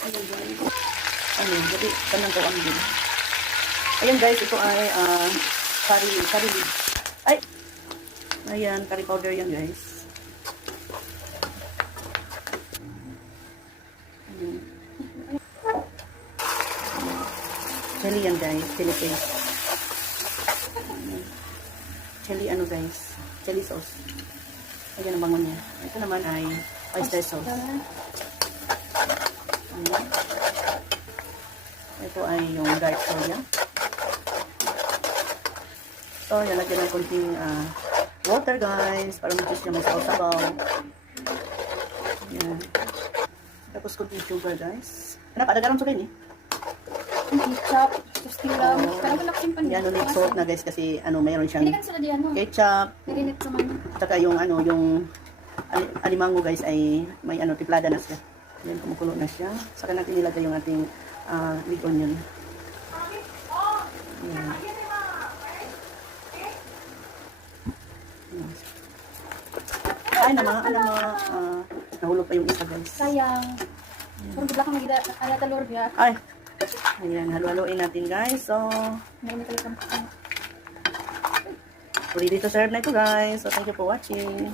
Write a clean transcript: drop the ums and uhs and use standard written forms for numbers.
Ayan guys. Ano, jadi kanang ko ang din. Ayan guys, ito ay curry leaves. Ay! Ayan, curry powder yan guys. Ayan. Chili yan guys, chili paste. Ayan. Chili ano guys, chili sauce. Ayan ang bango niya. Ito naman ay oyster sauce. Ayan. Ito ay yung dark soya. So, yan, lagyan ng konting water guys, para mag-juice niya masaw-sabaw. Yan. Tapos konting sugar guys. Padagaran sugar ni? Ketchup, susting lang. Pero wala kasing panit. Yan, ulit salt na guys kasi mayroon siyang Hindi kan sila diyan, no? ketchup. Narinit naman. At saka yung yung alimango guys ay may tiplada na siya. Yan, kumukulo na siya. Saka natin nilagay yung ating big onion. Yan. Ay, nahulog pa yung isa guys. Sayang. Pero bigla kang magida, ala talor biya. Ay, ayan, halo-haloin natin guys. So, Narinit talaga. ready to serve na ito guys. So, thank you for watching.